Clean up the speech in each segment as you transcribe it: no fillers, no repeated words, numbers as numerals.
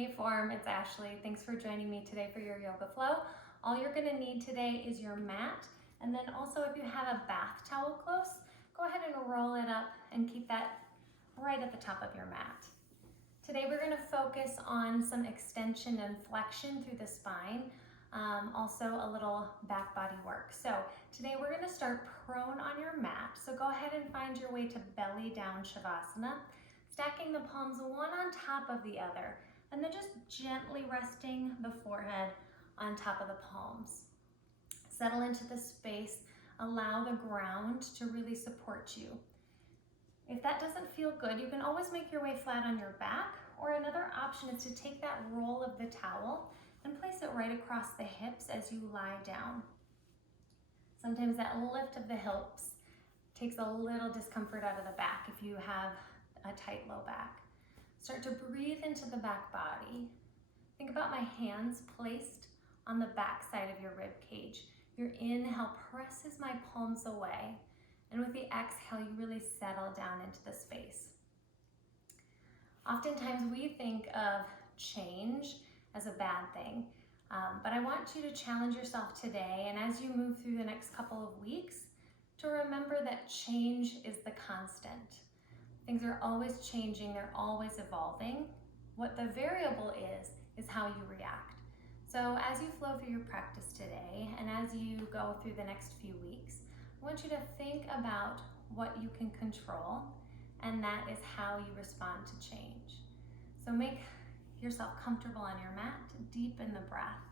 Hey Form, it's Ashley. Thanks for joining me today for your yoga flow. All you're gonna need today is your mat, and then also if you have a bath towel close, go ahead and roll it up and keep that right at the top of your mat. Today we're gonna focus on some extension and flexion through the spine, also a little back body work. So today we're gonna start prone on your mat. So go ahead and find your way to belly down Shavasana, stacking the palms one on top of the other. And then just gently resting the forehead on top of the palms. Settle into the space, allow the ground to really support you. If that doesn't feel good, you can always make your way flat on your back, or another option is to take that roll of the towel and place it right across the hips as you lie down. Sometimes that lift of the hips takes a little discomfort out of the back if you have a tight low back. Start to breathe into the back body. Think about my hands placed on the back side of your rib cage. Your inhale presses my palms away, and with the exhale, you really settle down into the space. Oftentimes we think of change as a bad thing, but I want you to challenge yourself today, and as you move through the next couple of weeks, to remember that change is the constant. Things are always changing, they're always evolving. What the variable is how you react. So as you flow through your practice today, and as you go through the next few weeks, I want you to think about what you can control, and that is how you respond to change. So make yourself comfortable on your mat, deepen the breath.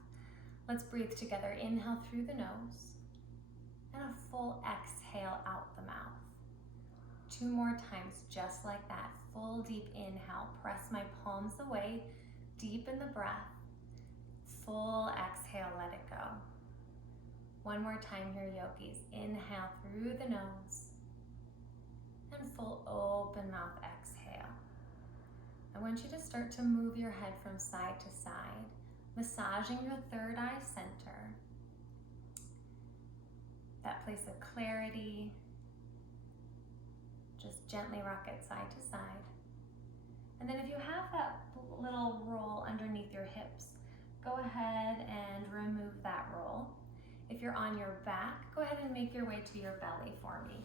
Let's breathe together. Inhale through the nose, and a full exhale out the mouth. 2 more times, just like that. Full deep inhale, press my palms away, deepen the breath. Full exhale, let it go. 1 more time here, yogis. Inhale through the nose, and full open mouth exhale. I want you to start to move your head from side to side, massaging your third eye center. That place of clarity. Just gently rock it side to side. And then if you have that little roll underneath your hips, go ahead and remove that roll. If you're on your back, go ahead and make your way to your belly for me.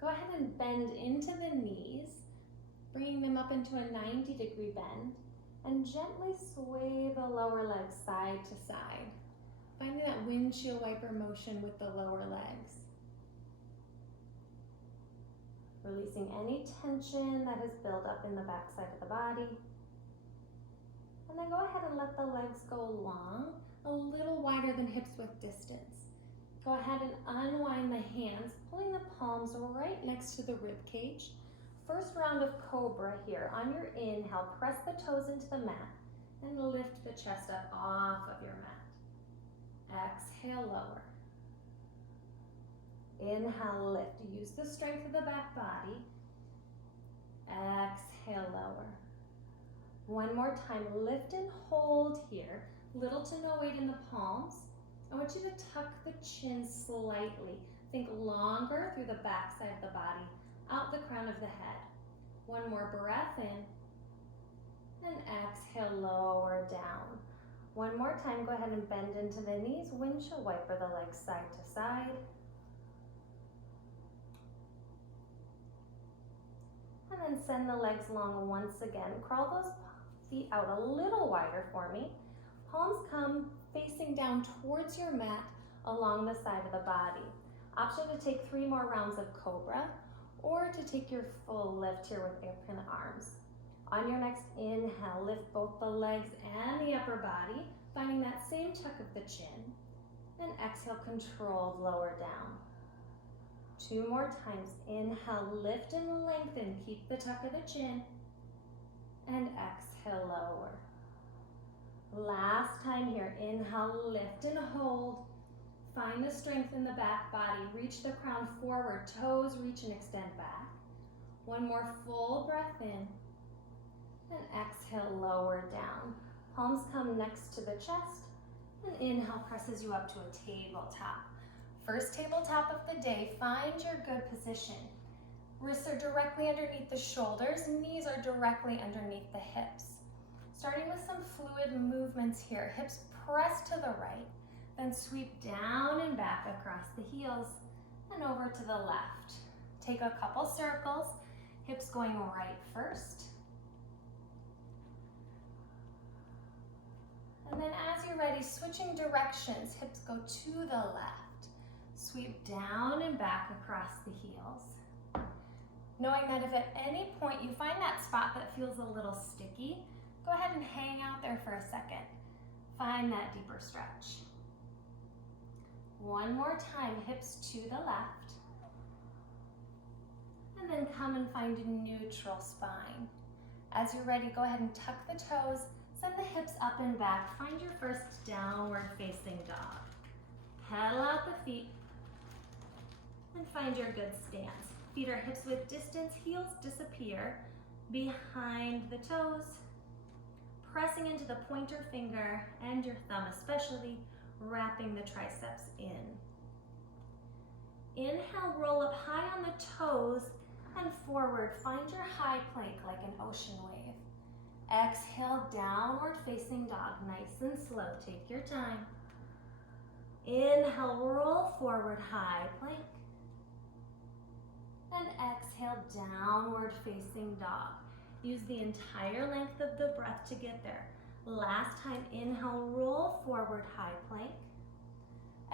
Go ahead and bend into the knees, bringing them up into a 90-degree bend, and gently sway the lower legs side to side. Finding that windshield wiper motion with the lower legs. Releasing any tension that has built up in the back side of the body. And then go ahead and let the legs go long, a little wider than hips width distance. Go ahead and unwind the hands, pulling the palms right next to the rib cage. First round of cobra here. On your inhale, press the toes into the mat and lift the chest up off of your mat. Exhale, lower. Inhale, lift. Use the strength of the back body. Exhale, lower. 1 more time. Lift and hold here. Little to no weight in the palms. I want you to tuck the chin slightly. Think longer through the back side of the body, out the crown of the head. 1 more breath in. And exhale, lower down. 1 more time. Go ahead and bend into the knees. Windshield wiper the legs side to side. And then send the legs long once again. Crawl those feet out a little wider for me. Palms come facing down towards your mat along the side of the body. Option to take 3 more rounds of cobra, or to take your full lift here with open arms. On your next inhale, lift both the legs and the upper body, finding that same tuck of the chin. And exhale, controlled, lower down. 2 more times. Inhale, lift and lengthen. Keep the tuck of the chin. And exhale, lower. Last time here. Inhale, lift and hold. Find the strength in the back body. Reach the crown forward. Toes reach and extend back. 1 more full breath in. And exhale, lower down. Palms come next to the chest. And inhale presses you up to a tabletop. First tabletop of the day. Find your good position. Wrists are directly underneath the shoulders, knees are directly underneath the hips. Starting with some fluid movements here, hips press to the right, then sweep down and back across the heels and over to the left. Take a couple circles, hips going right first. And then as you're ready, switching directions, hips go to the left. Sweep down and back across the heels. Knowing that if at any point you find that spot that feels a little sticky, go ahead and hang out there for a second. Find that deeper stretch. One more time, hips to the left. And then come and find a neutral spine. As you're ready, go ahead and tuck the toes, send the hips up and back. Find your first downward facing dog. Pedal out the feet and find your good stance. Feet are hips width distance, heels disappear behind the toes, pressing into the pointer finger and your thumb, especially wrapping the triceps in. Inhale, roll up high on the toes and forward. Find your high plank like an ocean wave. Exhale, downward facing dog, nice and slow. Take your time. Inhale, roll forward, high plank. And exhale, downward facing dog. Use the entire length of the breath to get there. Last time, inhale, roll forward, high plank.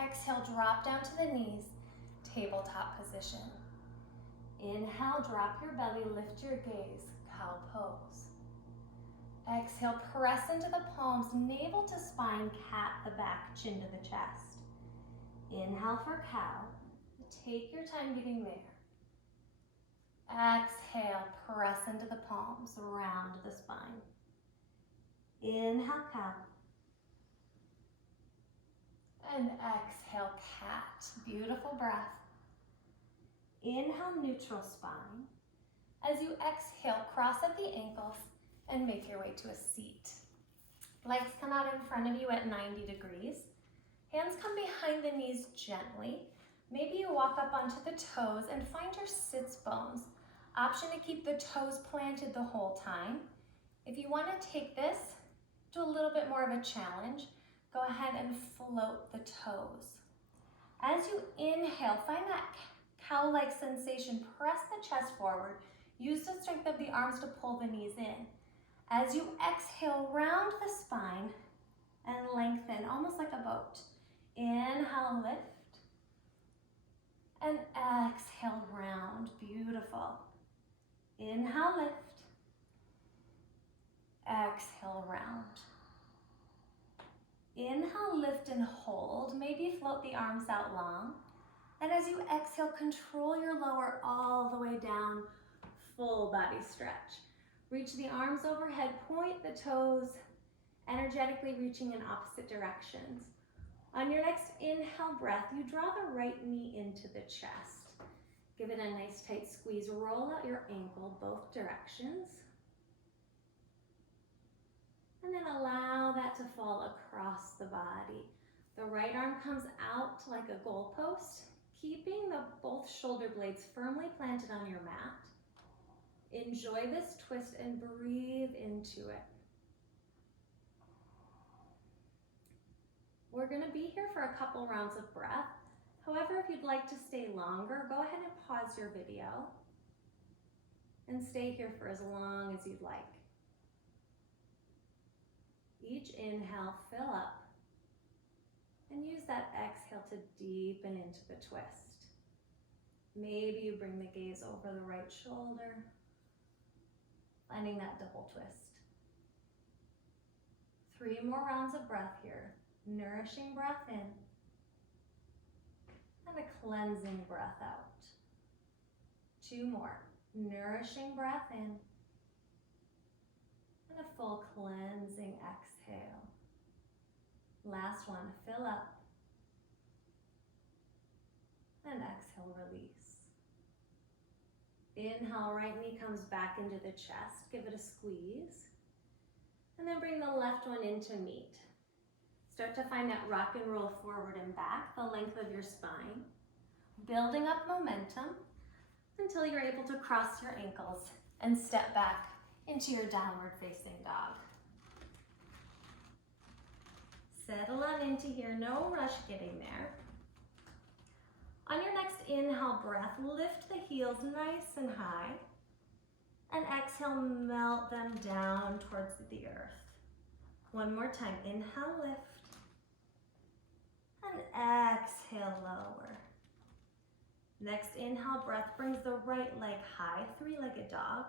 Exhale, drop down to the knees, tabletop position. Inhale, drop your belly, lift your gaze, cow pose. Exhale, press into the palms, navel to spine, cat the back, chin to the chest. Inhale for cow. Take your time getting there. Exhale, press into the palms, round the spine. Inhale, cow. And exhale, cat. Beautiful breath. Inhale, neutral spine. As you exhale, cross at the ankles and make your way to a seat. Legs come out in front of you at 90 degrees. Hands come behind the knees gently. Maybe you walk up onto the toes and find your sits bones. Option to keep the toes planted the whole time. If you want to take this to a little bit more of a challenge, go ahead and float the toes. As you inhale, find that cow-like sensation. Press the chest forward. Use the strength of the arms to pull the knees in. As you exhale, round the spine and lengthen, almost like a boat. Inhale, lift. And exhale, round. Beautiful. Inhale, lift. Exhale, round. Inhale, lift and hold. Maybe float the arms out long. And as you exhale, control your lower all the way down. Full body stretch. Reach the arms overhead, point the toes, energetically reaching in opposite directions. On your next inhale breath, you draw the right knee into the chest. Give it a nice tight squeeze. Roll out your ankle both directions. And then allow that to fall across the body. The right arm comes out like a goalpost, keeping both shoulder blades firmly planted on your mat. Enjoy this twist and breathe into it. We're going to be here for a couple rounds of breath. However, if you'd like to stay longer, go ahead and pause your video and stay here for as long as you'd like. Each inhale, fill up, and use that exhale to deepen into the twist. Maybe you bring the gaze over the right shoulder, finding that double twist. 3 more rounds of breath here. Nourishing breath in, and a cleansing breath out. 2 more. Nourishing breath in, and a full cleansing exhale. Last one, fill up, and exhale, release. Inhale, right knee comes back into the chest. Give it a squeeze, and then bring the left one into meet. Start to find that rock and roll forward and back, the length of your spine. Building up momentum. until you're able to cross your ankles and step back into your downward facing dog. Settle on into here, no rush getting there. On your next inhale breath, lift the heels nice and high, and exhale, melt them down towards the earth. One more time, inhale, lift, and exhale, lower. Next inhale breath brings the right leg high, three-legged dog.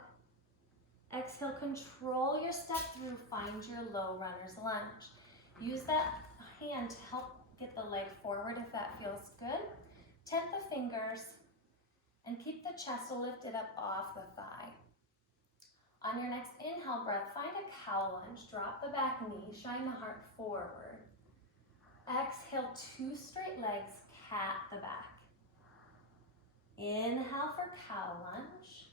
Exhale, control your step through, find your low runner's lunge. Use that hand to help get the leg forward if that feels good. Tent the fingers and keep the chest lifted up off the thigh. On your next inhale breath, find a cow lunge. Drop the back knee, shine the heart forward. Exhale, two straight legs, cat the back. Inhale for cow lunge.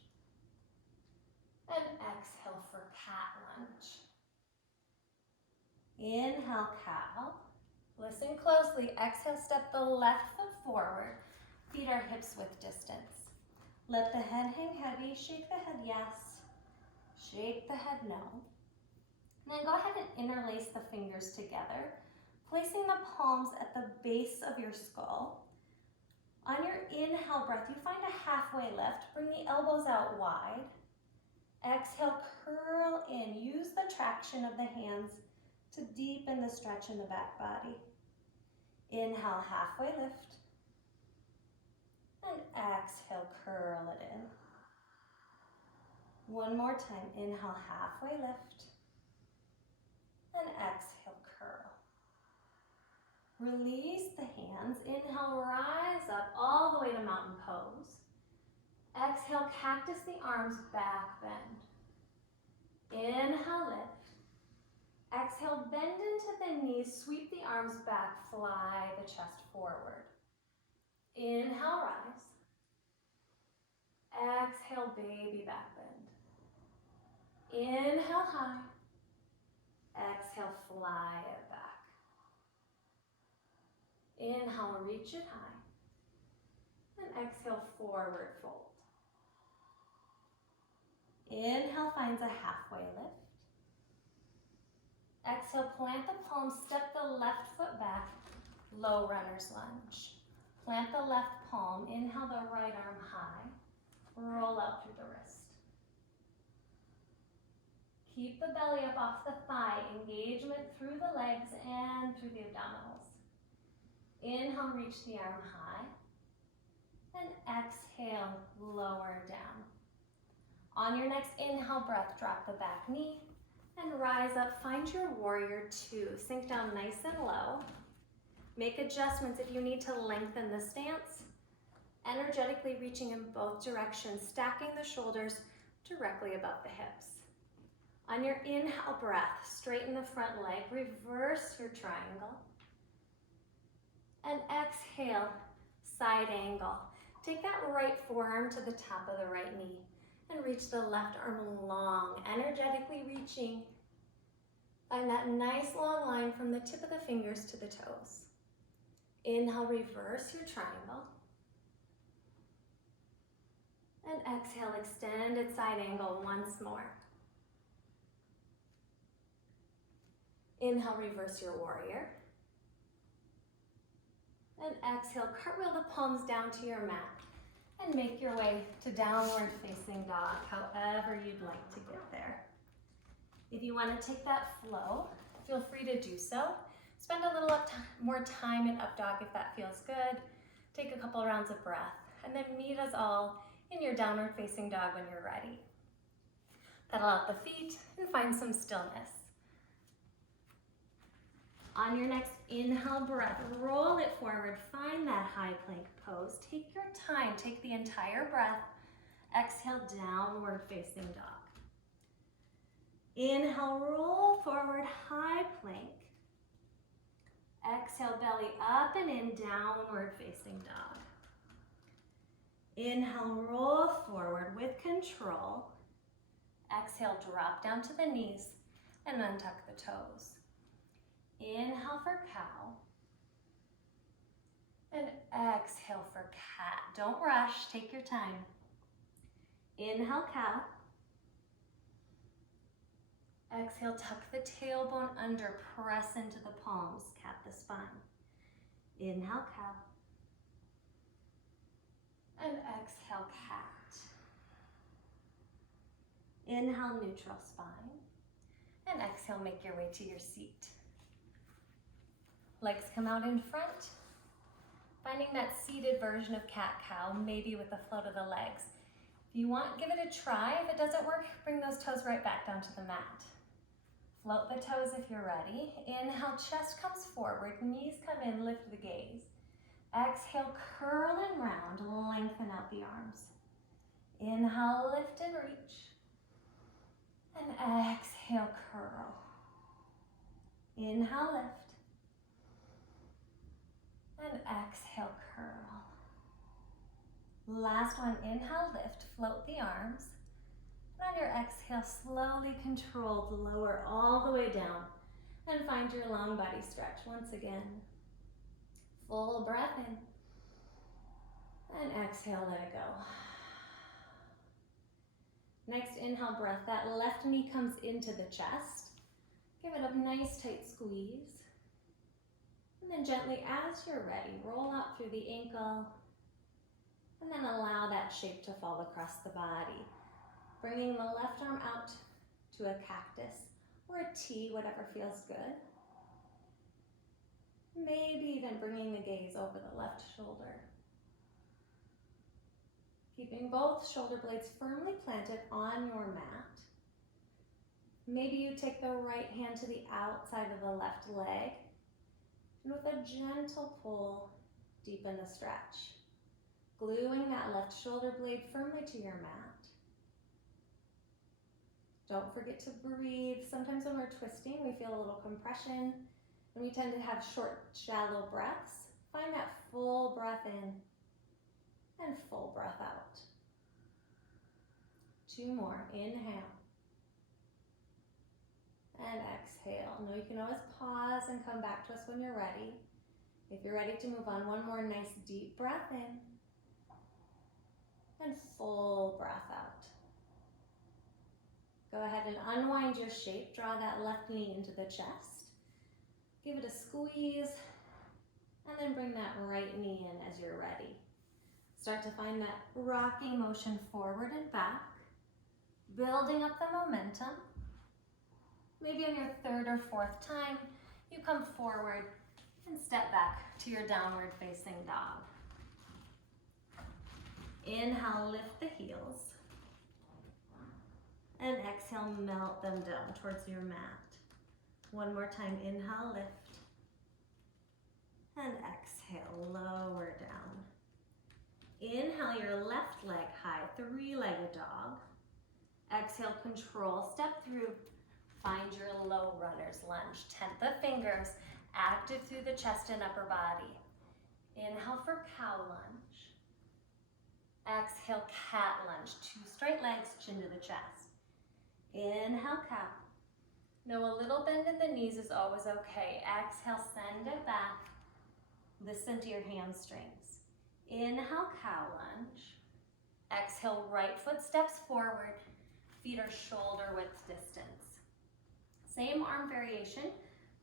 And exhale for cat lunge. Inhale, cow. Listen closely. Exhale, step the left foot forward. Feet are hips width distance. Let the head hang heavy. Shake the head yes. Shake the head no. And then go ahead and interlace the fingers together, placing the palms at the base of your skull. On your inhale breath, you find a halfway lift. Bring the elbows out wide. Exhale, curl in. Use the traction of the hands to deepen the stretch in the back body. Inhale, halfway lift. And exhale, curl it in. One more time. Inhale, halfway lift. And exhale, curl. Release the hands. Inhale, rise up all the way to mountain pose. Exhale, cactus the arms, back bend. Inhale, lift. Exhale, bend into the knees, sweep the arms back, fly the chest forward. Inhale, rise. Exhale, baby back bend. Inhale, high. Exhale, fly it back. Inhale, reach it high. And exhale, forward fold. Inhale finds a halfway lift. Exhale, plant the palms, step the left foot back, low runner's lunge. Plant the left palm, inhale the right arm high, roll out through the wrist. Keep the belly up off the thigh, engagement through the legs and through the abdominals. Inhale, reach the arm high, and exhale, lower down. On your next inhale breath, drop the back knee and rise up. Find your warrior two. Sink down nice and low. Make adjustments if you need to lengthen the stance. Energetically reaching in both directions, stacking the shoulders directly above the hips. On your inhale breath, straighten the front leg, reverse your triangle. And exhale, side angle. Take that right forearm to the top of the right knee and reach the left arm long, energetically reaching. Find that nice long line from the tip of the fingers to the toes. Inhale, reverse your triangle. And exhale, extended side angle once more. Inhale, reverse your warrior. And exhale, cartwheel the palms down to your mat and make your way to downward facing dog, however you'd like to get there. If you want to take that flow, feel free to do so. Spend a little more time in up dog if that feels good. Take a couple rounds of breath and then meet us all in your downward facing dog when you're ready. Pedal out the feet and find some stillness. On your next inhale breath, roll it forward, find that high plank pose. Take your time, take the entire breath. Exhale, downward facing dog. Inhale, roll forward, high plank. Exhale, belly up and in, downward facing dog. Inhale, roll forward with control. Exhale, drop down to the knees and untuck the toes. Inhale for cow. And exhale for cat. Don't rush, take your time. Inhale, cow. Exhale, tuck the tailbone under, press into the palms, cap the spine. Inhale, cow. And exhale, cat. Inhale, neutral spine. And exhale, make your way to your seat. Legs come out in front. Finding that seated version of cat-cow, maybe with the float of the legs. If you want, give it a try. If it doesn't work, bring those toes right back down to the mat. Float the toes if you're ready. Inhale, chest comes forward, knees come in, lift the gaze. Exhale, curl and round, lengthen out the arms. Inhale, lift and reach. And exhale, curl. Inhale, lift. And exhale, curl. Last one, inhale, lift, float the arms. And on your exhale, slowly controlled, lower all the way down. And find your long body stretch once again. Full breath in. And exhale, let it go. Next, inhale, breath. That left knee comes into the chest. Give it a nice tight squeeze. And then gently, as you're ready, roll out through the ankle. And then allow that shape to fall across the body. Bringing the left arm out to a cactus or a T, whatever feels good. Maybe even bringing the gaze over the left shoulder. Keeping both shoulder blades firmly planted on your mat. Maybe you take the right hand to the outside of the left leg. And with a gentle pull, deepen the stretch. Gluing that left shoulder blade firmly to your mat. Don't forget to breathe. Sometimes when we're twisting, we feel a little compression, and we tend to have short, shallow breaths. Find that full breath in and full breath out. 2 more. Inhale. And exhale. Now you can always pause and come back to us when you're ready. If you're ready to move on, 1 more nice deep breath in and full breath out. Go ahead and unwind your shape. Draw that left knee into the chest. Give it a squeeze and then bring that right knee in as you're ready. Start to find that rocking motion forward and back, building up the momentum. Maybe on your 3rd or 4th time, you come forward and step back to your downward facing dog. Inhale, lift the heels. And exhale, melt them down towards your mat. 1 more time, inhale, lift. And exhale, lower down. Inhale your left leg high, 3-legged dog. Exhale, control, step through. Find your low runner's lunge. Tent the fingers, active through the chest and upper body. Inhale for cow lunge. Exhale, cat lunge. 2 straight legs, chin to the chest. Inhale, cow. Now a little bend in the knees is always okay. Exhale, send it back. Listen to your hamstrings. Inhale, cow lunge. Exhale, right foot steps forward. Feet are shoulder width distance. Same arm variation.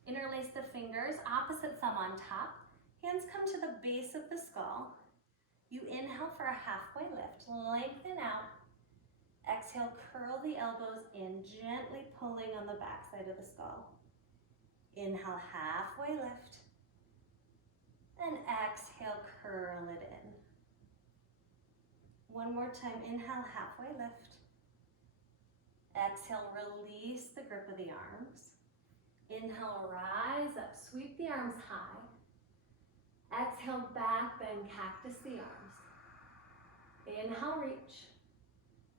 Interlace the fingers, opposite thumb on top. Hands come to the base of the skull. You inhale for a halfway lift. Lengthen out. Exhale, curl the elbows in, gently pulling on the backside of the skull. Inhale, halfway lift. And exhale, curl it in. 1 more time, inhale, halfway lift. Exhale, release the grip of the arms. Inhale, rise up, sweep the arms high. Exhale, back bend, cactus the arms. Inhale, reach.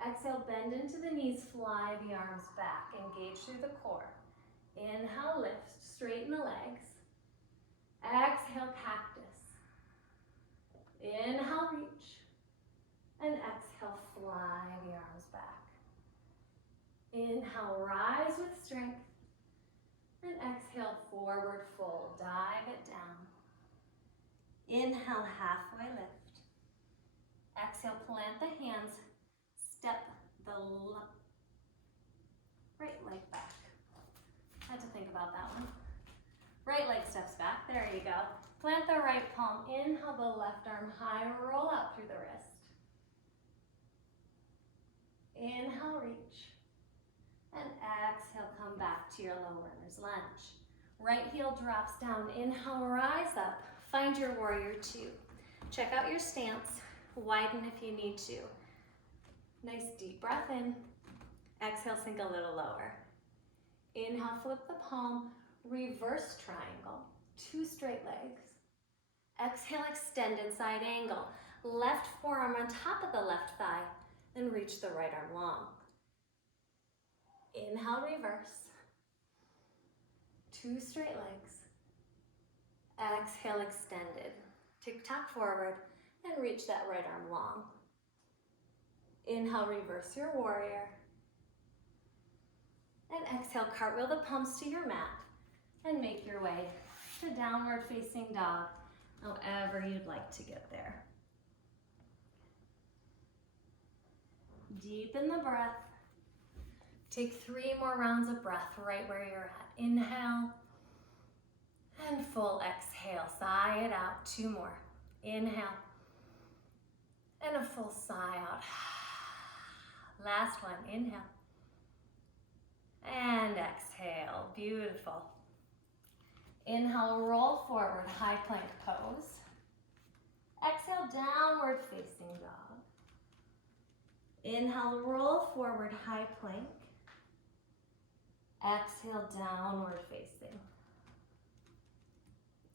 Exhale, bend into the knees, fly the arms back, engage through the core. Inhale, lift, straighten the legs. Exhale, cactus. Inhale, reach. And exhale, fly the arms back. Inhale, rise with strength. And exhale, forward fold, dive it down. Inhale, halfway lift. Exhale, plant the hands. step the right leg back. I had to think about that one. Right leg steps back, there you go. Plant the right palm, inhale the left arm high, roll out through the wrist. Inhale, reach. And exhale, come back to your low runner's lunge. Right heel drops down, inhale, rise up. Find your warrior two. Check out your stance, widen if you need to. Nice deep breath in. Exhale, sink a little lower. Inhale, flip the palm, reverse triangle, two straight legs. Exhale, extended side angle. Left forearm on top of the left thigh, and reach the right arm long. Inhale, reverse. Two straight legs. Exhale, extended. Tick-tock forward, and reach that right arm long. Inhale, reverse your warrior. And exhale, cartwheel the palms to your mat, and make your way to downward facing dog, however you'd like to get there. Deepen the breath. Take 3 more rounds of breath right where you're at. Inhale, and full exhale, sigh it out. 2 more. Inhale, and a full sigh out. Last one, inhale, and exhale, beautiful. Inhale, roll forward, high plank pose. Exhale, downward facing dog. Inhale, roll forward, high plank. Exhale, downward facing.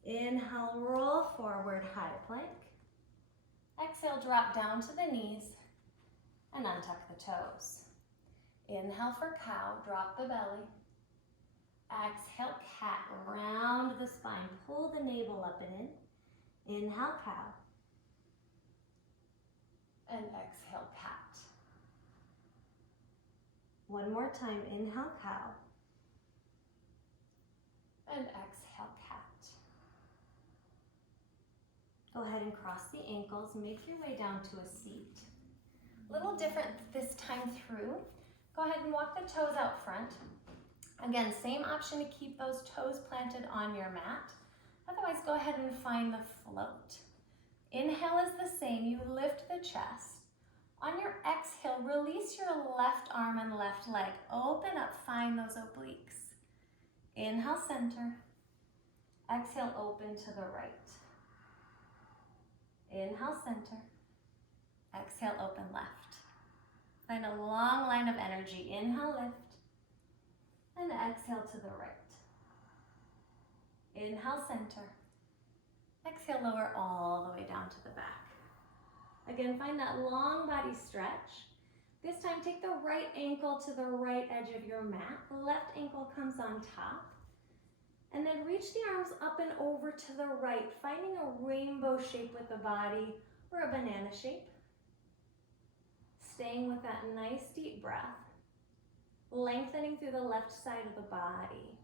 Inhale, roll forward, high plank. Exhale, drop down to the knees and untuck the toes. Inhale for cow, drop the belly. Exhale, cat, round the spine, pull the navel up and in. Inhale, cow. And exhale, cat. One more time, inhale, cow. And exhale, cat. Go ahead and cross the ankles, make your way down to a seat. A little different this time through. Go ahead and walk the toes out front. Again, same option to keep those toes planted on your mat. Otherwise, go ahead and find the float. Inhale is the same, you lift the chest. On your exhale, release your left arm and left leg. Open up, find those obliques. Inhale, center. Exhale, open to the right. Inhale, center. Exhale, open left. Find a long line of energy. Inhale, lift. And exhale to the right. Inhale, center. Exhale, lower all the way down to the back. Again, find that long body stretch. This time, take the right ankle to the right edge of your mat. The left ankle comes on top. And then reach the arms up and over to the right, finding a rainbow shape with the body or a banana shape. Staying with that nice deep breath. Lengthening through the left side of the body.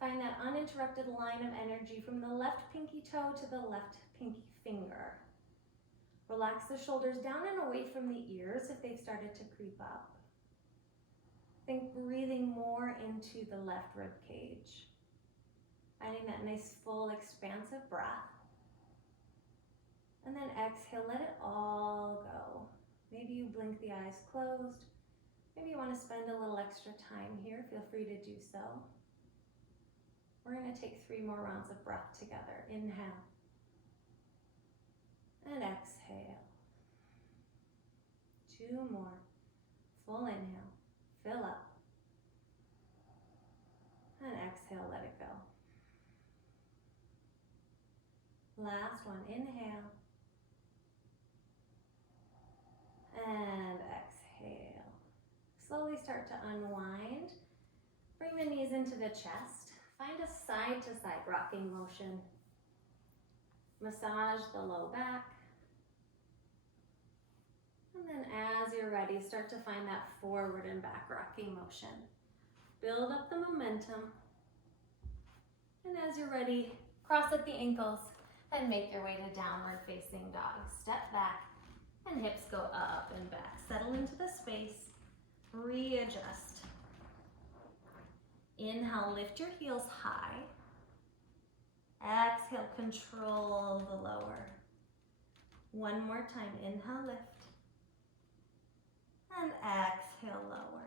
Find that uninterrupted line of energy from the left pinky toe to the left pinky finger. Relax the shoulders down and away from the ears if they've started to creep up. Think breathing more into the left rib cage. Finding that nice full expansive breath. And then exhale, let it all go. Maybe you blink the eyes closed. Maybe you want to spend a little extra time here. Feel free to do so. We're going to take 3 more rounds of breath together. Inhale. And exhale. 2 more. Full inhale. Fill up. And exhale, let it go. Last one. Inhale. And exhale. Slowly start to unwind. Bring the knees into the chest. Find a side-to-side rocking motion. Massage the low back. And then as you're ready, start to find that forward and back rocking motion. Build up the momentum. And as you're ready, cross at the ankles and make your way to downward facing dog. Step back, And hips go up and back. Settle into the space. Readjust. Inhale, lift your heels high. Exhale, control the lower. One more time. Inhale, lift. And exhale, lower.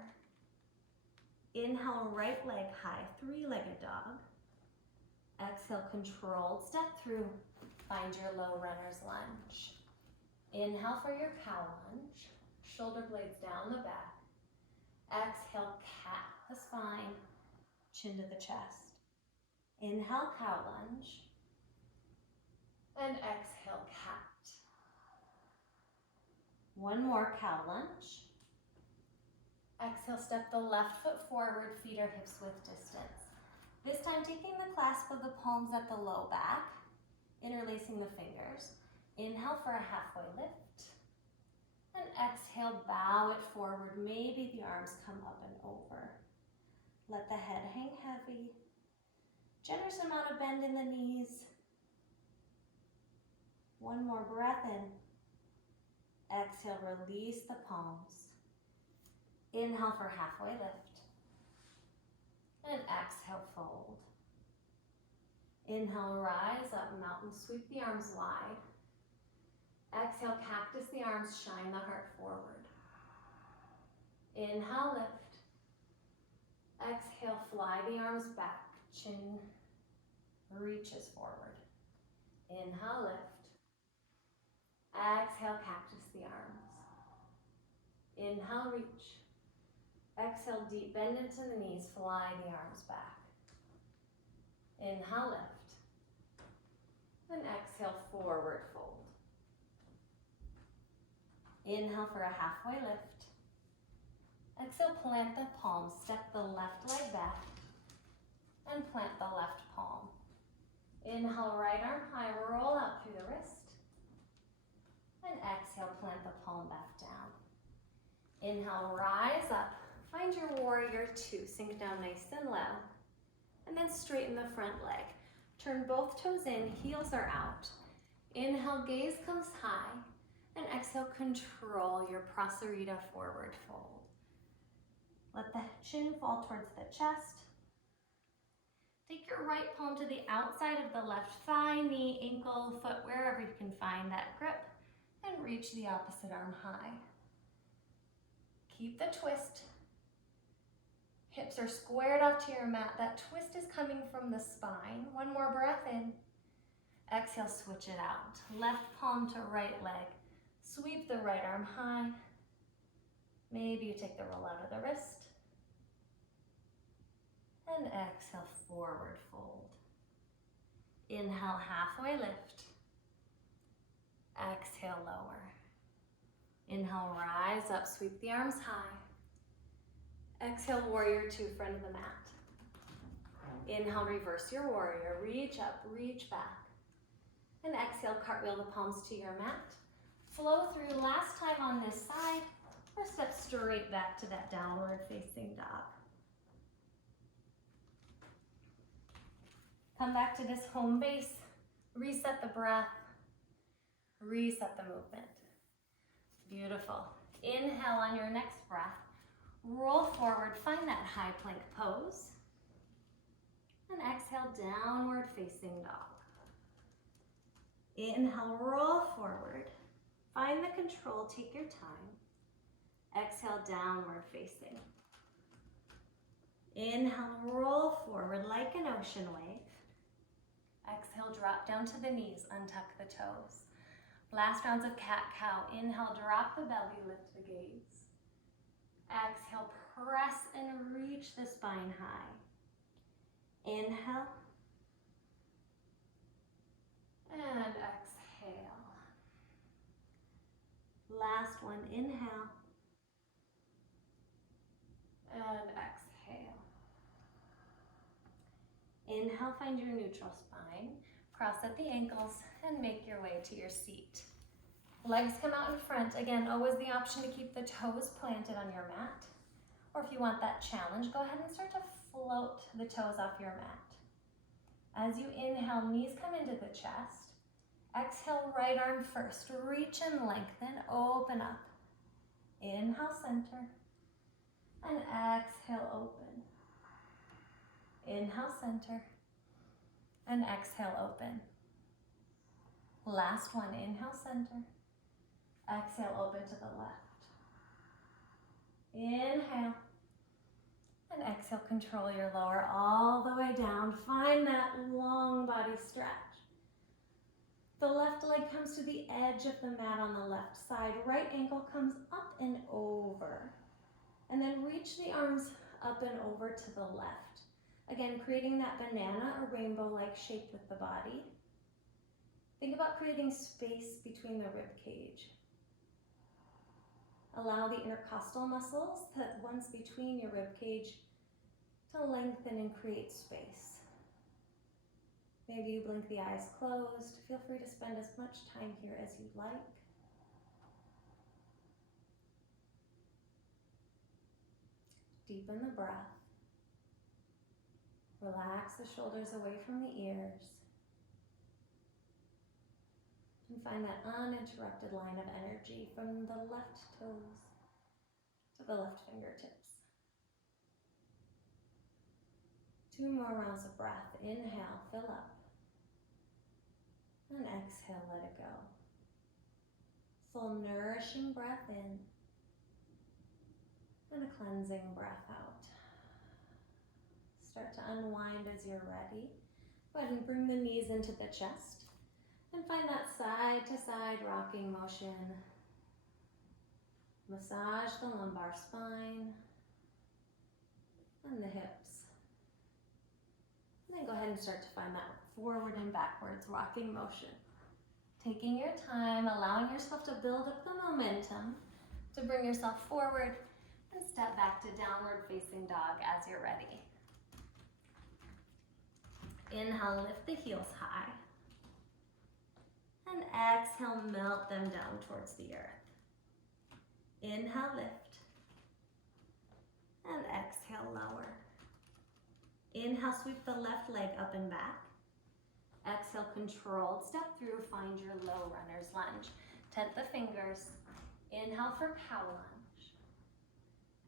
Inhale, right leg high, three-legged dog. Exhale, controlled step through. Find your low runner's lunge. Inhale for your cow lunge. Shoulder blades down the back. Exhale, cat the spine, chin to the chest. Inhale, cow lunge. And exhale, cat. One more cow lunge. Exhale, step the left foot forward, feet or hips width distance. This time taking the clasp of the palms at the low back, interlacing the fingers. Inhale for a halfway lift. And exhale, bow it forward. Maybe the arms come up and over. Let the head hang heavy. Generous amount of bend in the knees. One more breath in. Exhale, release the palms. Inhale for halfway lift. And exhale, fold. Inhale, rise up, mountain sweep the arms wide. Exhale, cactus the arms, shine the heart forward. Inhale, lift. Exhale, fly the arms back, chin reaches forward. Inhale, lift. Exhale, cactus the arms. Inhale, reach. Exhale, deep bend into the knees, fly the arms back. Inhale, lift. And exhale, forward fold. Inhale for a halfway lift. Exhale, plant the palms, step the left leg back, and plant the left palm. Inhale, right arm high, roll out through the wrist. And exhale, plant the palm back down. Inhale, rise up. Find your warrior two, sink down nice and low. And then straighten the front leg. Turn both toes in, heels are out. Inhale, gaze comes high. And exhale, control your Prasarita forward fold. Let the chin fall towards the chest. Take your right palm to the outside of the left thigh, knee, ankle, foot, wherever you can find that grip. And reach the opposite arm high. Keep the twist. Hips are squared off to your mat. That twist is coming from the spine. One more breath in. Exhale, switch it out. Left palm to right leg. Sweep the right arm high. Maybe you take the roll out of the wrist. And exhale, forward fold. Inhale, halfway lift. Exhale, lower. Inhale, rise up, sweep the arms high. Exhale, warrior two, front of the mat. Inhale, reverse your warrior. Reach up, reach back. And exhale, cartwheel the palms to your mat. Flow through last time on this side, or step straight back to that downward facing dog. Come back to this home base. Reset the breath. Reset the movement. Beautiful. Inhale on your next breath. Roll forward, find that high plank pose. And exhale, downward facing dog. Inhale, roll forward. Find the control, take your time. Exhale, downward facing. Inhale, roll forward like an ocean wave. Exhale, drop down to the knees, untuck the toes. Last rounds of cat-cow. Inhale, drop the belly, lift the gaze. Exhale, press and reach the spine high. Inhale. And exhale. Last one, inhale. And exhale. Inhale, find your neutral spine. Cross at the ankles and make your way to your seat. Legs come out in front. Again, always the option to keep the toes planted on your mat. Or if you want that challenge, go ahead and start to float the toes off your mat. As you inhale, knees come into the chest. Exhale, right arm first. Reach and lengthen, open up. Inhale, center. And exhale, open. Inhale, center. And exhale, open. Last one, inhale, center. Exhale, open to the left. Inhale. And exhale, control your lower all the way down. Find that long body stretch. The left leg comes to the edge of the mat on the left side. Right ankle comes up and over. And then reach the arms up and over to the left. Again, creating that banana or rainbow-like shape with the body. Think about creating space between the rib cage. Allow the intercostal muscles, the ones between your rib cage, to lengthen and create space. Maybe you blink the eyes closed. Feel free to spend as much time here as you'd like. Deepen the breath. Relax the shoulders away from the ears. And find that uninterrupted line of energy from the left toes to the left fingertips. 2 more rounds of breath. Inhale, fill up. And exhale, let it go. Full nourishing breath in. And a cleansing breath out. Start to unwind as you're ready. Go ahead and bring the knees into the chest. And find that side to side rocking motion. Massage the lumbar spine and the hips. And then go ahead and start to find that forward and backwards rocking motion. Taking your time, allowing yourself to build up the momentum to bring yourself forward and step back to downward facing dog as you're ready. Inhale, lift the heels high. And exhale, melt them down towards the earth. Inhale, lift. And exhale, lower. Inhale, sweep the left leg up and back. Exhale, controlled step through, find your low runner's lunge. Tent the fingers. Inhale for cow lunge.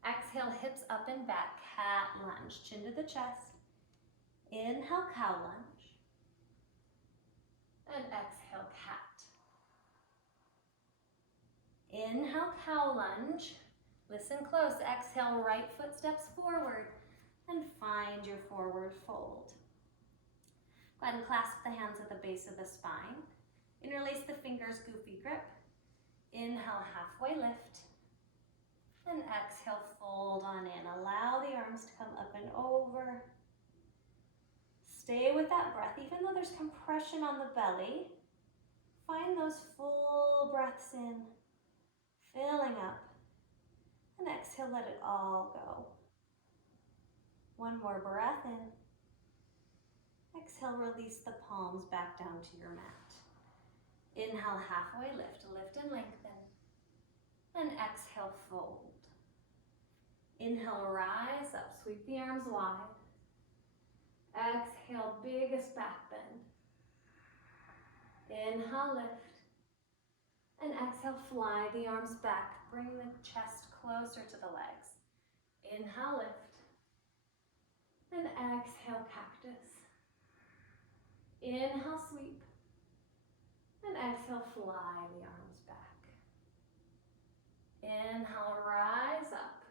Exhale, hips up and back, cat lunge. Chin to the chest. Inhale, cow lunge. And exhale, cat. Inhale, cow lunge. Listen close. Exhale, right foot steps forward and find your forward fold. Go ahead and clasp the hands at the base of the spine. Interlace the fingers, goofy grip. Inhale, halfway lift. And exhale, fold on in. Allow the arms to come up and over. Stay with that breath, even though there's compression on the belly. Find those full breaths in, filling up. And exhale, let it all go. One more breath in. Exhale, release the palms back down to your mat. Inhale, halfway lift, lift and lengthen. And exhale, fold. Inhale, rise up, sweep the arms wide. Exhale, biggest back bend. Inhale, lift. And exhale, fly the arms back. Bring the chest closer to the legs. Inhale, lift. And exhale, cactus. Inhale, sweep. And exhale, fly the arms back. Inhale, rise up.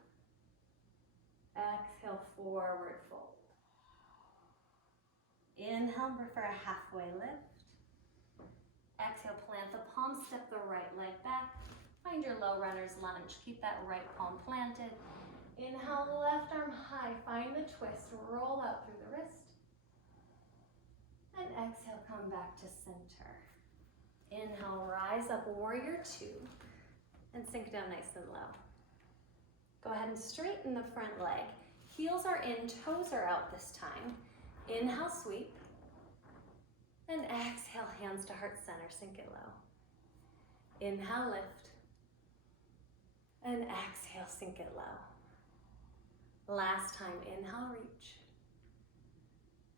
Exhale, forward fold. Inhale for a halfway lift. Exhale, plant the palm, step the right leg back. Find your low runner's lunge. Keep that right palm planted. Inhale, left arm high. Find the twist. Roll out through the wrist. And exhale, come back to center. Inhale, rise up, warrior two. And sink down nice and low. Go ahead and straighten the front leg. Heels are in, toes are out this time. Inhale, sweep. And exhale, hands to heart center, sink it low. Inhale, lift. And exhale, sink it low. Last time, inhale, reach.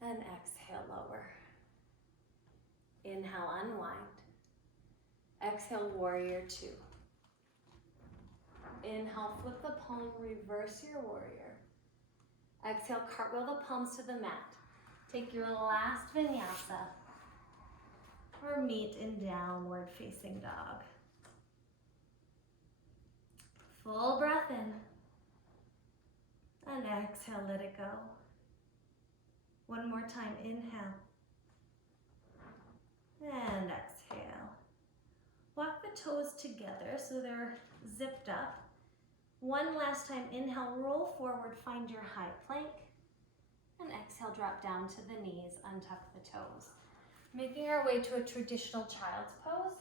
And exhale, lower. Inhale, unwind. exhale, warrior two. Inhale, flip the palm, reverse your warrior. Exhale, cartwheel the palms to the mat. Take your last vinyasa or meet in downward facing dog. Full breath in. And exhale, let it go. One more time, inhale. And exhale. Walk the toes together so they're zipped up. One last time, inhale, roll forward, find your high plank. And exhale, drop down to the knees, untuck the toes. Making our way to a traditional child's pose.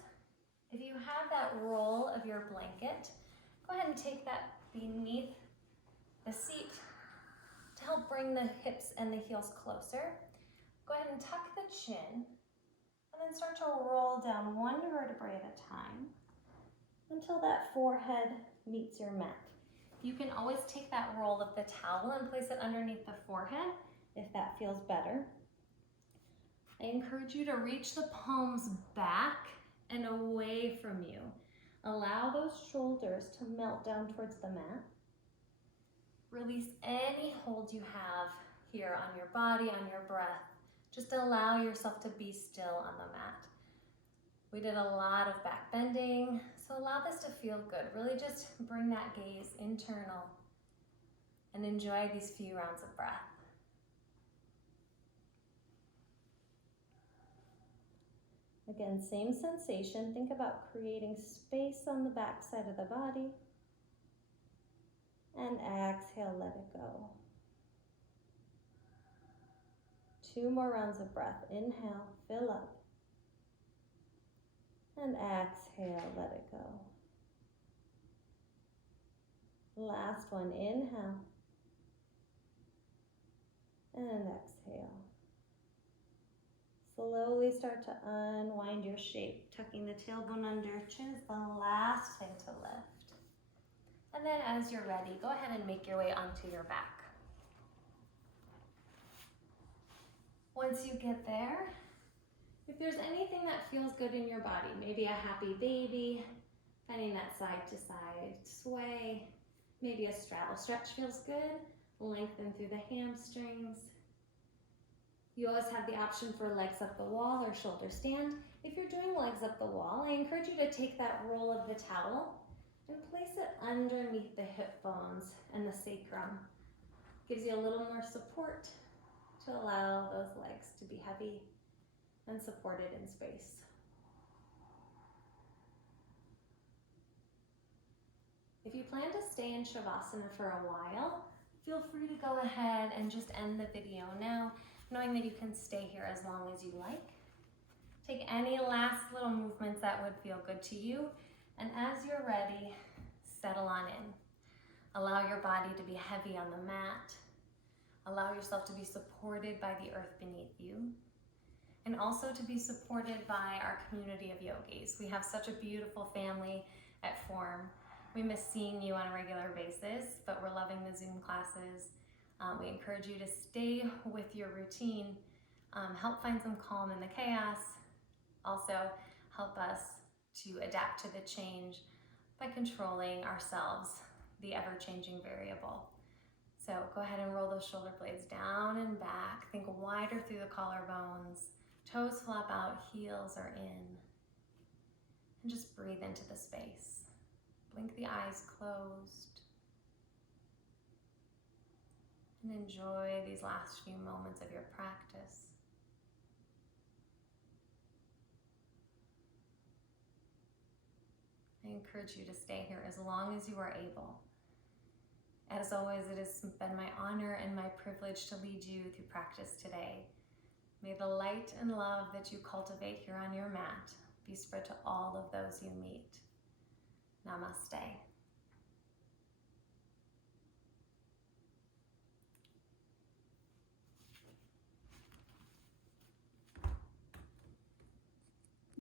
If you have that roll of your blanket, go ahead and take that beneath the seat to help bring the hips and the heels closer. Go ahead and tuck the chin, and then start to roll down one vertebrae at a time until that forehead meets your mat. You can always take that roll of the towel and place it underneath the forehead if that feels better. I encourage you to reach the palms back and away from you. Allow those shoulders to melt down towards the mat. Release any hold you have here on your body, on your breath. Just allow yourself to be still on the mat. We did a lot of back bending, so allow this to feel good. Really just bring that gaze internal and enjoy these few rounds of breath. Again, same sensation. Think about creating space on the back side of the body. And exhale, let it go. 2 more rounds of breath. Inhale, fill up. And exhale, let it go. Last one, inhale. And exhale. Slowly start to unwind your shape, tucking the tailbone under. Chin is the last thing to lift. And then as you're ready, go ahead and make your way onto your back. Once you get there, if there's anything that feels good in your body, maybe a happy baby, finding that side to side sway, maybe a straddle stretch feels good, lengthen through the hamstrings. You always have the option for legs up the wall or shoulder stand. If you're doing legs up the wall, I encourage you to take that roll of the towel and place it underneath the hip bones and the sacrum. Gives you a little more support to allow those legs to be heavy and supported in space. If you plan to stay in Shavasana for a while, feel free to go ahead and just end the video now, knowing that you can stay here as long as you like. Take any last little movements that would feel good to you, and as you're ready, settle on in. Allow your body to be heavy on the mat. Allow yourself to be supported by the earth beneath you, and also to be supported by our community of yogis. We have such a beautiful family at Form. We miss seeing you on a regular basis, but we're loving the Zoom classes. We encourage you to stay with your routine, help find some calm in the chaos, also help us to adapt to the change by controlling ourselves, the ever-changing variable. So go ahead and roll those shoulder blades down and back. Think wider through the collarbones. Toes flop out, heels are in. And just breathe into the space. Blink the eyes closed. And enjoy these last few moments of your practice. I encourage you to stay here as long as you are able. As always, it has been my honor and my privilege to lead you through practice today. May the light and love that you cultivate here on your mat be spread to all of those you meet. Namaste.